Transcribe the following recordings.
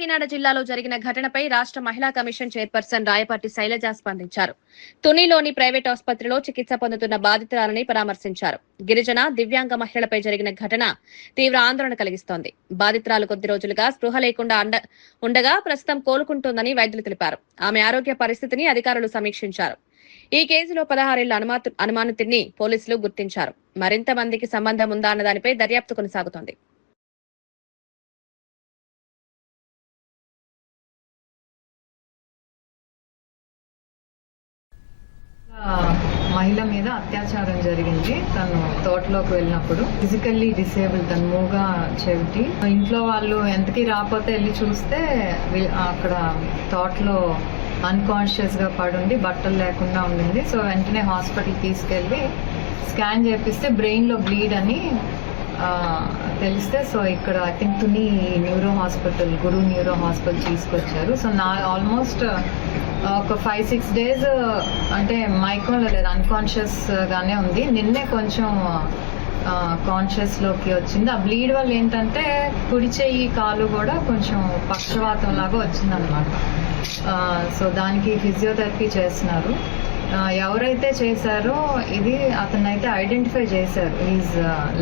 కాకినాడ జిల్లాలో జరిగిన ఘటనపై రాష్ట్ర మహిళా కమిషన్ చైర్పర్సన్ రాయపాటి శైలజ స్పందించారు. తునిలోని ప్రైవేట్ ఆసుపత్రిలో చికిత్స పొందుతున్న బాధితురాలని పరామర్శించారు. గిరిజన, దివ్యాంగ మహిళలపై జరిగిన ఘటన తీవ్ర ఆందోళన కలిగిస్తోంది. బాధితురాలు కొద్ది రోజులుగా స్పృహ లేకుండా ఉండగా ప్రస్తుతం కోలుకుంటోందని వైద్యులు తెలిపారు. ఆమె ఆరోగ్య పరిస్థితిని అధికారులు సమీక్షించారు. ఈ కేసులో 16 ఏళ్ల అనుమానితుడిని పోలీసులు గుర్తించారు. మరింత మందికి సంబంధం ఉందా అన్న దానిపై దర్యాప్తు కొనసాగుతోంది. మహిళ మీద అత్యాచారం జరిగింది. తను తోటలోకి వెళ్ళినప్పుడు ఫిజికల్లీ డిసేబుల్, తను మూగా చెవిటి. ఇంట్లో వాళ్ళు ఎంతకీ రాకపోతే వెళ్ళి చూస్తే అక్కడ తోటలో అన్కాన్షియస్ గా పడుండి బట్టలు లేకుండా ఉండింది. సో వెంటనే హాస్పిటల్ తీసుకెళ్ళి స్కాన్ చేపిస్తే బ్రెయిన్ లో బ్లీడ్ అని తెలిస్తే, సో ఇక్కడ I think Tuni neuro hospital, Guru neuro hospital తీసుకొచ్చారు. సో ఆల్మోస్ట్ ఒక 5-6 days అంటే మైకంలో లేదు, అన్కాన్షియస్ గానే ఉంది. నిన్నే కొంచెం కాన్షియస్ లోకి వచ్చింది. ఆ బ్లీడ్ వల్ల ఏంటంటే కుడి చెయ్యి, కాలు కూడా కొంచెం పక్షవాతం లాగా వచ్చిందనమాట. సో దానికి ఫిజియోథెరపీ చేస్తున్నారు. ఎవరైతే చేశారో ఇది అతనైతే ఐడెంటిఫై చేశారు. Is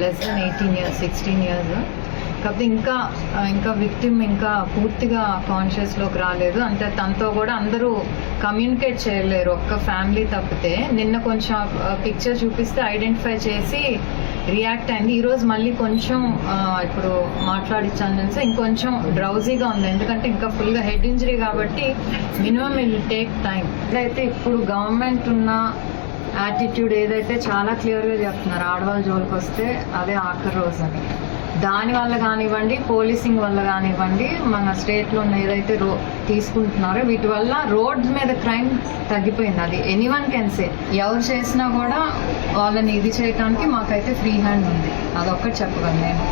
less than 18 years, 16 years. కాకపోతే ఇంకా విక్టిమ్ ఇంకా పూర్తిగా కాన్షియస్ లోకి రాలేదు. అంటే తనతో కూడా అందరూ కమ్యూనికేట్ చేయలేరు, ఒక్క ఫ్యామిలీ తప్పితే. నిన్న కొంచెం పిక్చర్ చూపిస్తే ఐడెంటిఫై చేసి రియాక్ట్ అయింది. ఈరోజు మళ్ళీ కొంచెం ఇప్పుడు మాట్లాడించాను తెలిసి ఇంకొంచెం డ్రౌజీగా ఉంది. ఎందుకంటే ఇంకా ఫుల్గా హెడ్ ఇంజరీ కాబట్టి మినిమం విల్ టేక్ టైం. అయితే ఇప్పుడు గవర్నమెంట్ ఉన్న యాటిట్యూడ్ ఏదైతే చాలా క్లియర్గా చెప్తున్నారు, ఆడవాళ్ళ జోలికి వస్తే అదే ఆఖరి రోజు అని. దాని వల్ల కానివ్వండి, పోలీసింగ్ వల్ల కానివ్వండి, మన స్టేట్లో ఉన్న ఏదైతే తీసుకుంటున్నారో వీటి వల్ల రోడ్స్ మీద క్రైమ్ తగ్గిపోయింది. అది ఎనీవన్ కెన్ సే. ఎవరు చేసినా కూడా వాళ్ళని ఇది చేయడానికి మాకైతే ఫ్రీ హ్యాండ్ ఉంది. అదొక్కటి చెప్పగలను నేను.